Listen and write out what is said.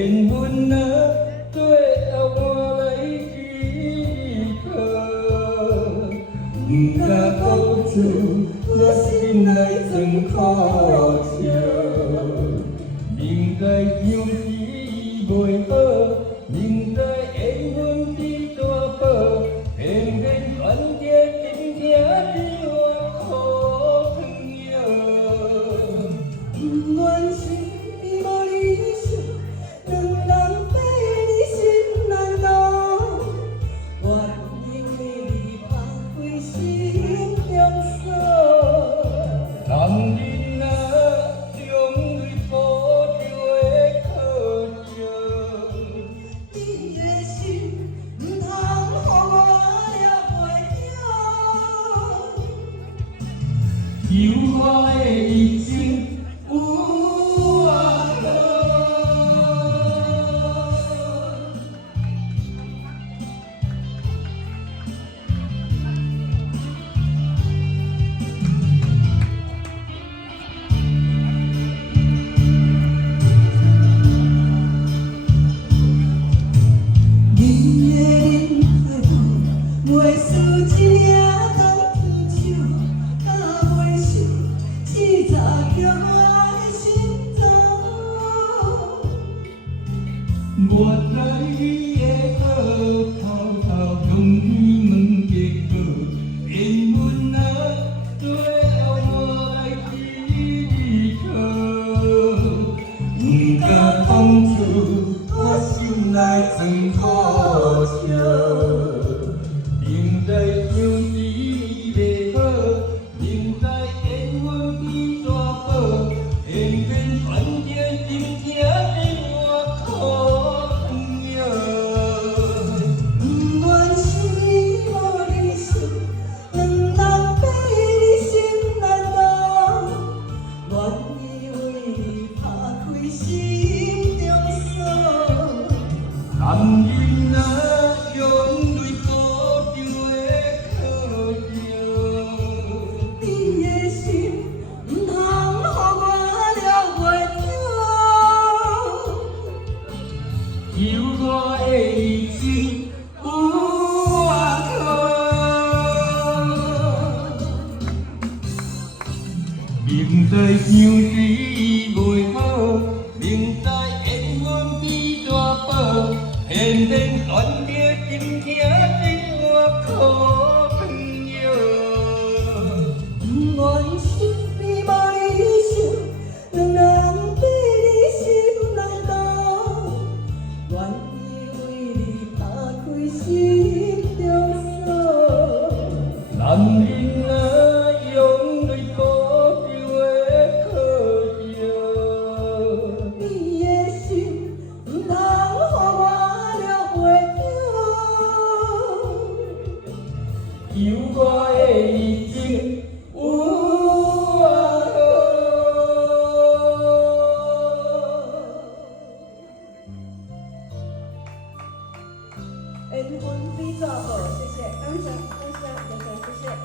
缘分若最后换来依靠，不敢讲出我心内真苦笑。明知样是袂好，明知缘分比大宝，偏偏选择真疼你我苦汤药。不愿心无理想，两人背你心难渡，愿意为你打开心中锁。男人啊，用对保守的靠着，你的心不通予我了袂着，有我的意情。袂输一领钢琴手，甲袂输四十强的心脏。我知你的好，偷偷向你问结果，缘分啊，最后我来依靠。不敢讲出我心内真苦笑。明知样是袂好，明知缘分比大宝，偏偏选择真疼你我苦汤药。不愿心无理想，两人背你心难渡，愿意为你打开心中锁。男人啊，用对保守的靠着，你的心不通予我了袂着，有我的意情有我靠。明知样是袂好，明知缘分比大宝，偏偏选择真疼你我苦汤药。不愿心无理想，两人背你心难渡，愿意为你打开心中锁。男人啊，用对保守的靠着，你的心不通予我了袂着，有我的意情有我靠。缘分比大宝，谢谢，感谢，感谢，谢谢，谢谢。